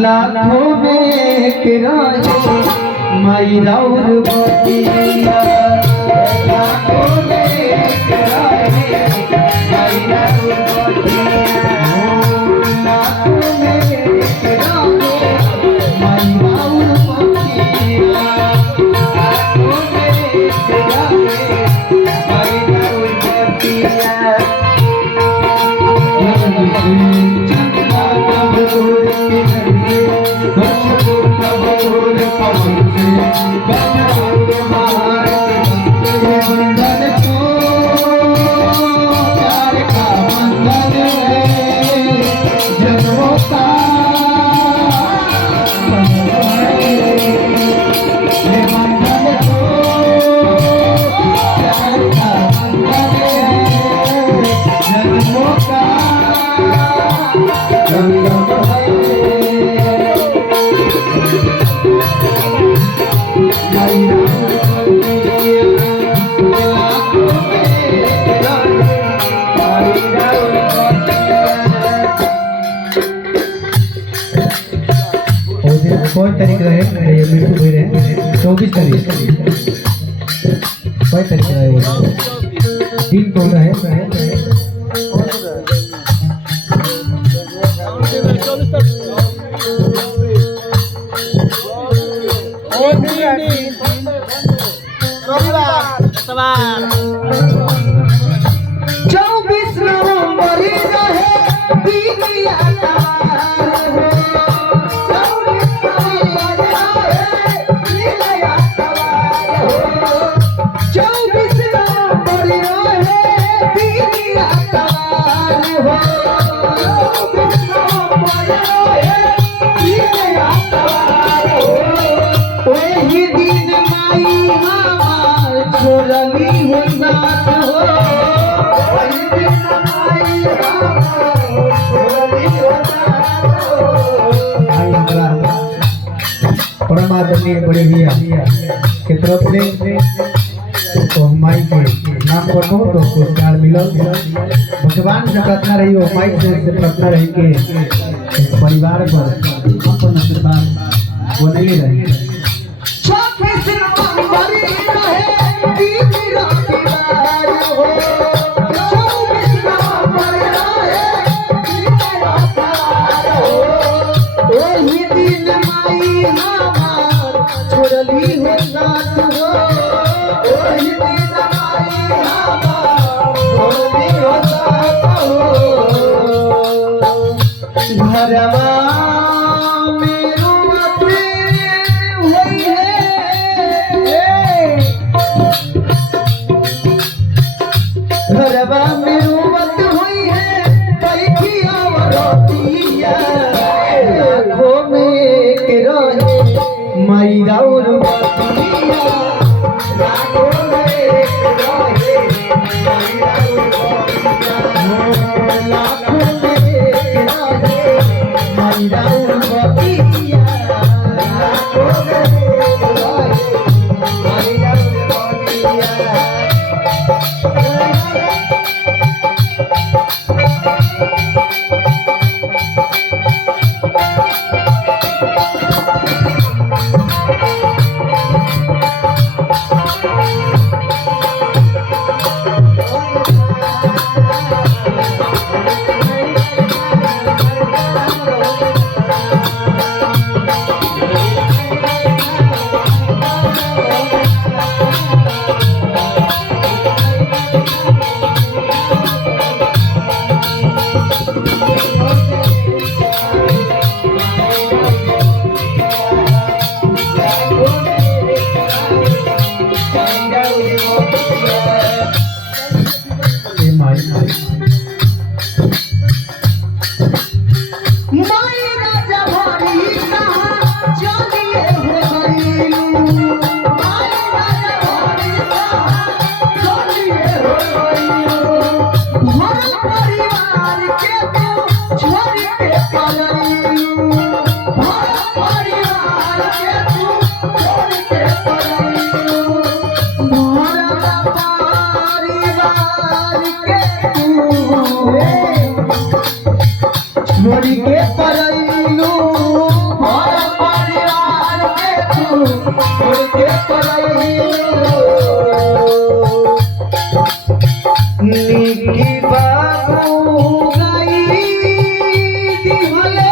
लाखों में एक राहे माई राउर बतिया लाखों में एक राहे माई राउर बतिया लाखों में एक राहे माई राउर बतिया लाखों में एक राहे माई राउर बतिया कोई तारीख रहे बिल्कुल हुई रहे 24 तारीख कोई तारीख रहे वो दिन कौन रहे परमात्मा बड़े भैया के तरफ से तो माई के नाम पर तो पुरस्कार मिलल भगवान से प्रार्थना रही हो माई से प्रार्थना रही के परिवार पर अपन आशीर्वाद बनले रही घरवा मेरो हुई है घरवा मेरो हुई है पैकी औरतिया लाखों में एक रहे माई राउर बतिया लाखों में एक रहे माई राउर बतिया लाखों में छोड़ी के परैलू निकी बाबू गाई दिहले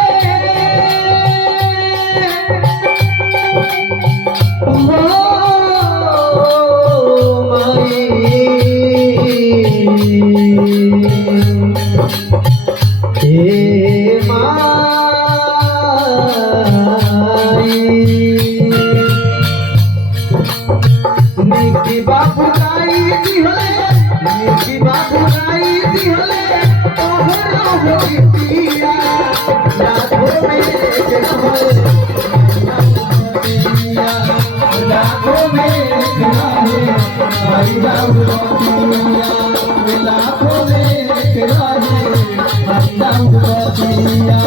निकी बाबू गाई दिहले निकी बाबू गाई दिहले ओहरा होई पिया लाखों में एक रहे लाखों में एक रहे भाई बाबू पिया लाखों में एक रहे भाई बाबू पिया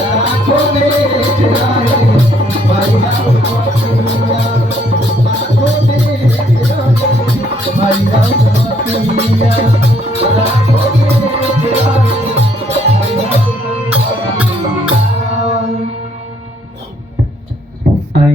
लाखों में एक रहे भाई बाबू पिया लाखों में भाई राम पिया लाखों में